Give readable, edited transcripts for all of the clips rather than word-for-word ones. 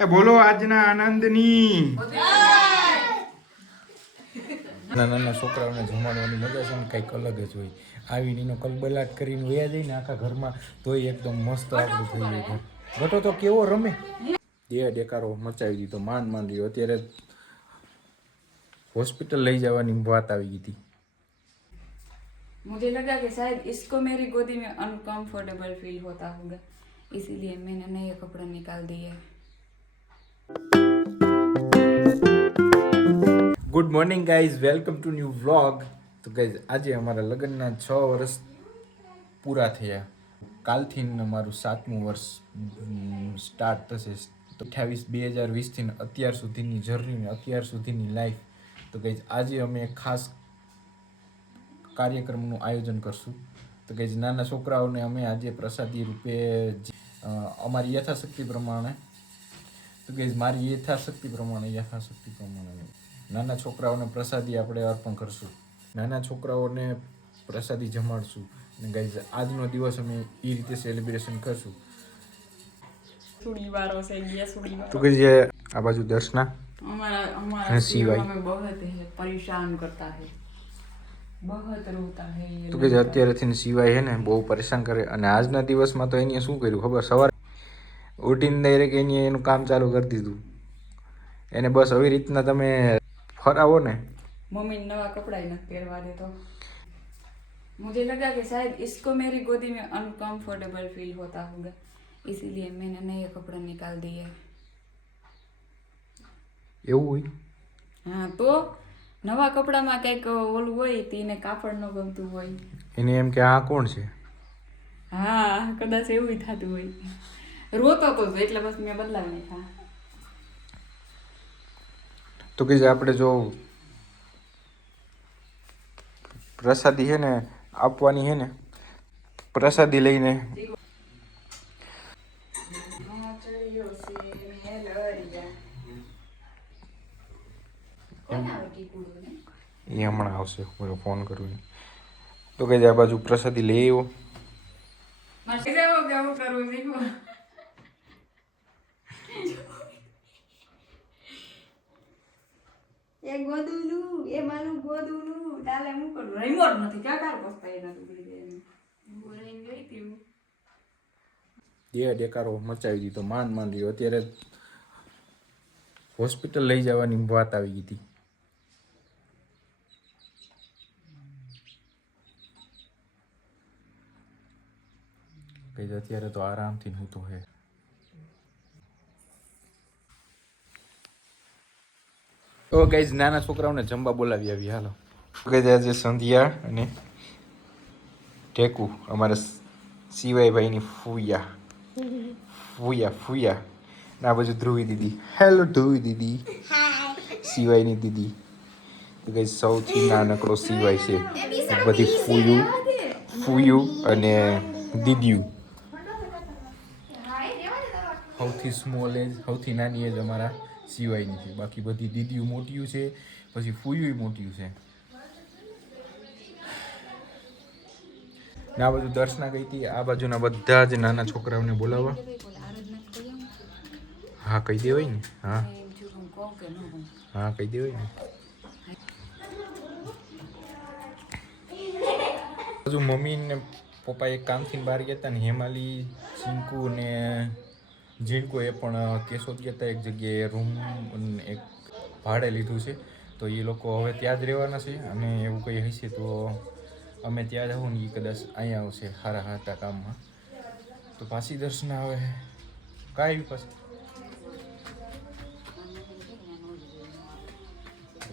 એ બોલો આજના આનંદની. નાના છોકરાઓને જમાડવાની મજા છે ને કંઈક અલગ જ હોય. આવીને એનો કલબલાટ કરીને વયા જાય ને આખા ઘરમાં તોય એકદમ મસ્ત આપણું થઈ જાય ઘર. ગટો તો કેવો રમે, દેકારો મચાવી દીધો, માંડ રહ્યો. અત્યારે हॉस्पिटल ले जावानी बात આવી ગઈ थी। मुझे लगा कि शायद इसको मेरी गोदी में अनकंफर्टेबल फील होता होगा, इसीलिए मैंने नए कपड़े निकाल दिए। Good morning guys, welcome to new vlog. तो गाइज आज अमरा लग्नना 6 वर्ष पूरा थया। कालथी अमारू 7मुं वर्ष स्टार्ट थशे। तो 28/2020 थी अत्यार सुधीनी जर्नी ने अत्यार सुधीनी लाइफ। तो गाइज आज अमे एक खास कार्यक्रमનું આયોજન કરશું। તો ગાઈઝ નાના છોકરાઓને અમે આજે પ્રસાદી રૂપે અમારી યથાશક્તિ પ્રમાણે મારી યથાશક્તિ પ્રમાણે નાના છોકરાઓને પ્રસાદી આપણે અર્પણ કરશું। નાના છોકરાઓને પ્રસાદી જમાડશું અને ગાઈઝ આજનો દિવસ અમે એ રીતે સેલિબ્રેશન કરશું। તો ગાઈઝ આ બાજુ દર્શના हमारा सिवाय हमें बहुत परेशान करता है, बहुत रोता है ये। તો કે અત્યારેથી સિવાય હે ને બહુ પરેશાન કરે। અને આજના દિવસમાં તો એને શું કર્યું ખબર, સવારે ઉઠીને ડાયરેક્ટ એનું કામ ચાલુ કરી દીધું। એને બસ આવી રીતના તમે ફરાવો ને। मम्मी नवा कपड़ा ही न पहनवा दे तो मुझे लगा कि शायद इसको मेरी गोदी में अनकंफर्टेबल फील होता होगा, इसीलिए मैंने नए कपड़े निकाल दिए। એવું હોય? हाँ तो नवा कपડામાં કંઈક ઓલું હોય તેને કાપડ ન ગમતું હોય, એને એમ કે આ કોણ છે? હા કદાચ એવું થતું હોય। રોતો તો એટલે બસ મેં બદલાવી નાખ્યા। તો કે આપણે જો પ્રસાદી હે ને આપવાની હે ને, પ્રસાદી લઈને એ હમણાં આવશે, હું ફોન કરું। તો કે આ બાજુ પ્રસાદી લઈ આવ્યો। એ ગોદુનું એ મારું ગોદુનું ડાલે હું કરું રિમોટ નથી ક્યાં કાર પસ્તા એના દુબળી દે બોલાઈને ગઈ હતી હું દેકારો મચાવી દીધો, માંડ રહ્યો। અત્યારે હોસ્પિટલ લઈ જવાની વાત આવી ગઈ હતી। કઈ અત્યારે તો આરામથી નહોતો હે। તો ગાઈઝ નાના છોકરાઓને જમવા બોલાવી આવી, હાલો। ગાઈઝ આજે સંધ્યા અને ટેકુ અમારા સિવાયભાઈની ફૂયા ને આ બાજુ ધ્રુવી દીદી। હેલો ધ્રુવી દીદી, સિવાયની દીદી। તો ગાઈઝ સૌથી નાનકડો સિવાય છે, બધી ફૂયું અને દીદીયું। સૌથી સ્મોલ એજ, સૌથી નાની એજ અમારા સિવાયની છે, બાકી બધી દીદીયું મોટીયું છે, પછી ફૂયું મોટીયું છે। ને આ બાજુ દર્શના ગઈ હતી, આ બાજુના બધા જ નાના છોકરાઓને બોલાવવા। હા કહી દેવાય ને, હા કહી દેવાય ને। બાજુ મમ્મી ને પપ્પા એક કામથી બહાર ગયા હતા ને, હેમાલી, ચીંકુ ને જીણકો એ પણ કેશોદ ગયા હતા, એક જગ્યાએ રૂમ એક ભાડે લીધું છે। તો એ લોકો હવે ત્યાં જ રહેવાના છે, અને એવું કંઈ હશે તો અમે ત્યાં જ આવું ને, એ કદાચ અહીંયા આવશે સારા હાટા કામમાં। તો પાછી દર્શના આવે કાંઈ પાછી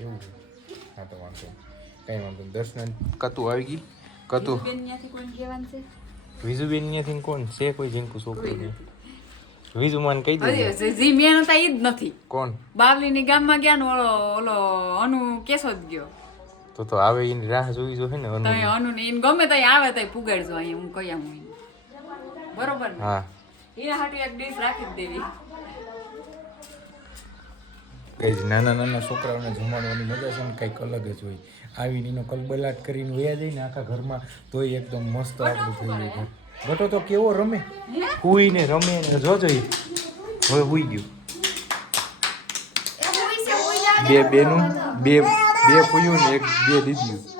એવું? હા તો વાંધો કંઈ વાંધો નહીં। દર્શન કતું આવી ગઈ, કતું વિજુબેન ત્યાંથી કોણ છે? કોઈ જીનકુ છોકરો નહીં। વિજુમાન કહી દે જી મેન હતા ઈ જ નથી। કોણ? બાવલીની ગામમાં ગયા ને ઓલો અનુ કેશોદ ગયો તો આવે એની રાહ જોઈ જો હે ને તો અનુ ને ઈન ગમે તઈ આવે તઈ પુગાડજો અહીંયા હું કયા હું બરોબર ને? હા એના હાટુ એક ડીશ રાખી જ દેવી। ગાઈઝ નાના છોકરાઓને જમાડવાની મજા છે ને કંઈક અલગ જ હોય। આવીને એનો કલબલાટ કરીને વયા જાય ને આખા ઘરમાં તોય એકદમ મસ્ત આપણું થઈ જાય ઘર। ગટો તો કેવો રમે, હુઈને રમે ને જોજો હવે હુઈ ગયું બે બેનું બે ફૂયું ને એક બે દીધું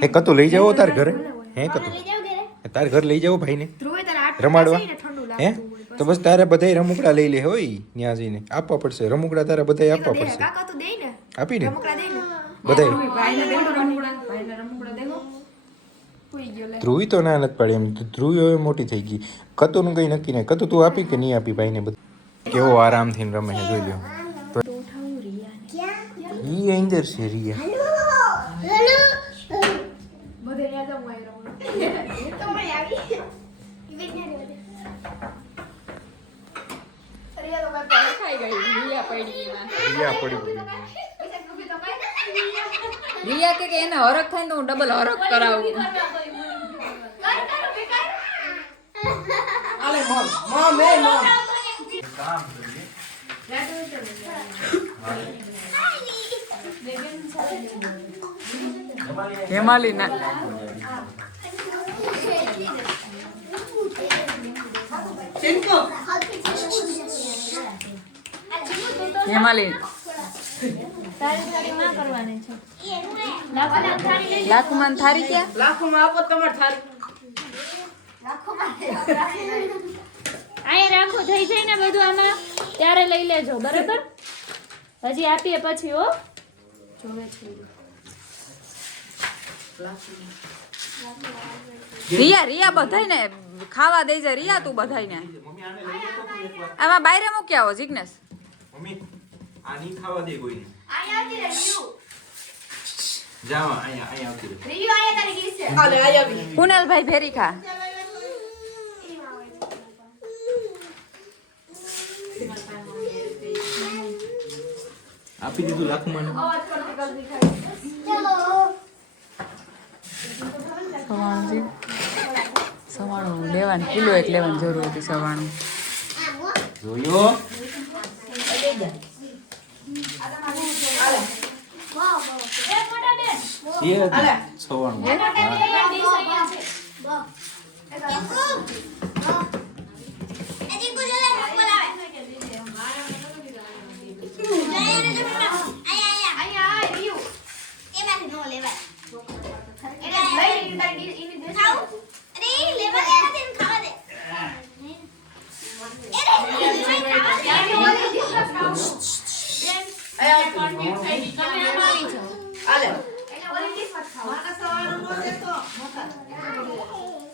એ કતું લઈ જાઓ તાર ઘરે હે કતું તાર ઘર લઈ જાઓ ભાઈને રમાડવા હે તો બસ તારે બધાય રમકડા લઈ લે હોય ત્યાં જઈને આપવા પડશે રમકડા તારે બધાય આપવા પડશે આપી ને બધાય ધ્રુવી તો ના નથી પાડી એમ ધ્રુવી હવે મોટી થઈ ગઈ કતુનું કઈ નક્કી નહીં કતું તું આપી કે નહીં આપી ભાઈને બધું કેવો આરામથી રમે છે જોઈ લો ઈ અંદર છે રિયા રિયા કે એને હરખ થાય તો હું ડબલ હરખ કરાવું હેમાલી ના હેમાલી લાખુમાં થારી ક્યાં લાખોમાં આપો તમાર થાળી અહીં રાખો થઈ જાય ને બધું આમાં ત્યારે લઈ લેજો બરાબર હજી આપીએ પછી હો રિયા બધાય ને ખાવા દઈ જાય રિયા તું બધાય ને આમાં બાયરે મૂકી આવો જિગ્નેશ મમ્મી આની ખાવા દે કોઈને જાવ અહીંયા આવતી કુનાલભાઈ ભેરી ખા આપી દીધું લાખું સવાણું લેવાનું કિલો એક લેવાની જરૂર હતી સવાણું જોયો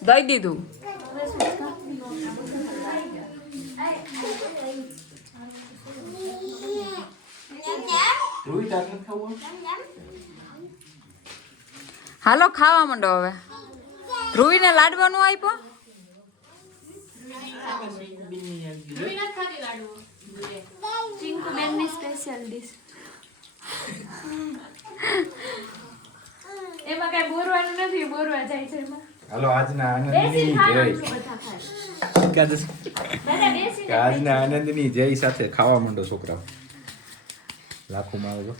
દઈ દીધું હાલો ખાવા માંડો હવે ધ્રુવીને લાડવાનું આપ્યો ચિંકુ બેનની સ્પેશિયલ ડીશ એમાં કઈ બોરવાનું નથી બોરવા જાય છે એમાં હાલો આજના બેસી આનંદની ખાવાનું જય બધા ખાય દાદા બેસી આજના આનંદની જય સાથે ખાવા માંડો છોકરાઓ લાખોમાં આવે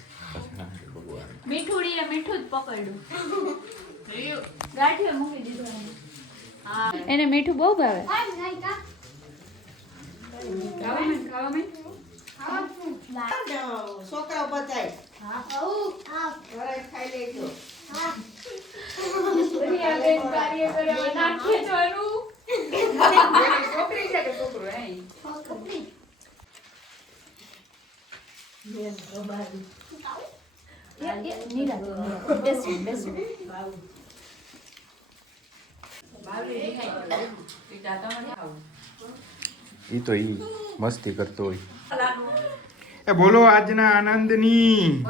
ભગવાન મીઠુડીએ મીઠું જ પકડ્યું ગાંઠિયો મૂકી દીધો એને મીઠું બહુ ભાવે છોકરાઓ બધાય ખાઈ લેજો છોકરી છે કે છોકરો ઈ તો ઈ મસ્તી કરતો હોય એ બોલો આજના આનંદની